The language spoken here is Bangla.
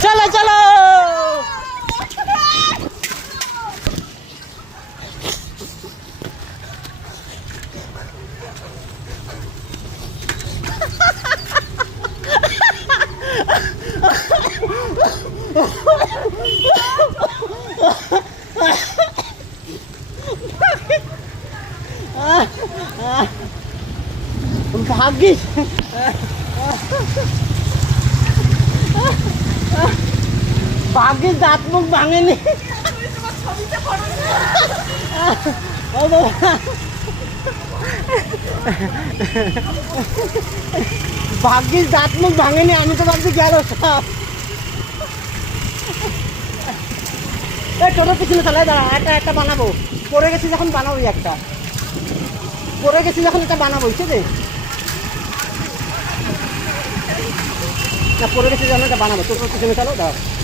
চলো চলো ভাগ্যিস ভাগ্যিস দাঁত মুখ ভাঙেনি ভাগ্যিস দাঁত মুখ ভাঙেনি আমি তো ভাবছি গেল সব টোটোর পিছনে চালাই দাঁড়া একটা বানাবো পড়ে গেছি যখন বানাবোই একটা পড়ে গেছি যখন এটা বানাবো ঠিক আছে না পড়ে গেছি যখন এটা বানাবো টোটোর পিছনে চালো দাঁড়া